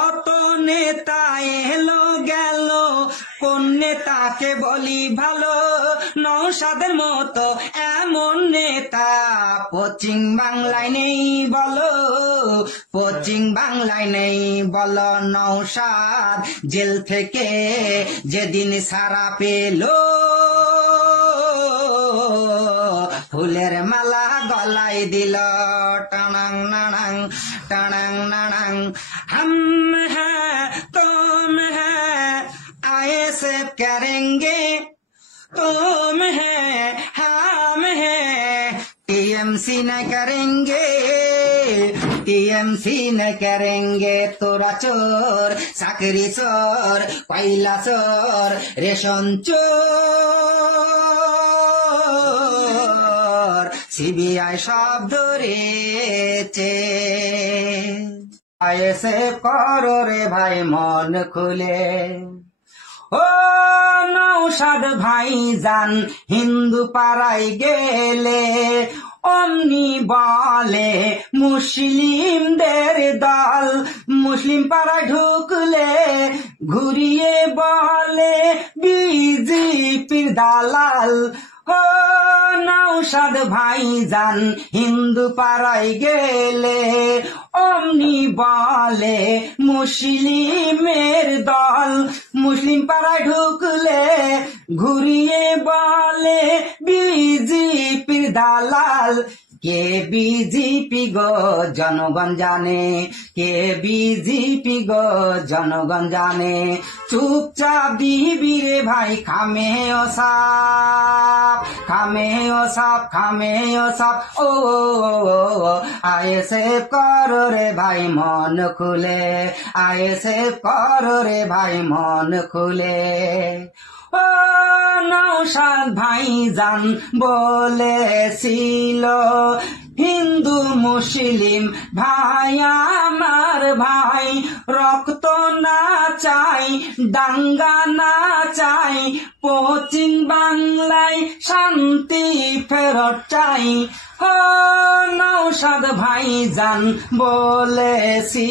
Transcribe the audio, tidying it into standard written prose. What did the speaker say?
কত নেতা এলো গেল, কোন নেতাকে বলি ভালো? নওশাদের মতো এমন নেতা পশ্চিম বাংলায় নেই বলো, পশ্চিম বাংলায় নেই বলো। নওশাদ জেল থেকে যেদিন ছাড়া পেল, ফুলের মালা গলায় দিল। টানাং নানাং টানাং নানাং, हम हैं तुम हैं आईएसएफ करेंगे, तुम हैं हम हैं टीएमसी न करेंगे, टीएमसी न करेंगे। तोरा चोर चाकरी चोर कोयला चोर रेशन चोर सीबीआई সব ধরেছে। ऐसे करो रे भाई मन खुले, ও নওশাদ ভাই যান হিন্দু পাড়ায় গেলে, অমনি বলে মুসলিমদের দল। মুসলিম পাড়ায় ঢুকলে ঘুরিয়ে বলে বিজেপির দালাল। ও নওশাদ ভাই যান হিন্দু পাড়ায় গেলে, অমনি বলে মুসলিমের দল। মুসলিম পাড়ায় ঢুকলে ঘুরিয়ে বলে বিজেপির দালাল। কে বিজেপি গো জনগণ জানে, কে বিজেপি গো জনগণ জানে। চুপচাপ দিবি রে ভাই খামে ও সাপ, খামে ও সাপ, খামে ও সাপ। ও আইএসএফ করো রে ভাই মন খুলে, আইএসএফ করো রে ভাই মন খুলে। ও নওশাদ ভাই যান বলেছিল হিন্দু মুসলিম ভাই আমার ভাই, রক্ত না চাই দাঙ্গা না চাই, পশ্চিম বাংলায় শান্তি ফেরত চাই। ও নওশাদ ভাই যান বলেছি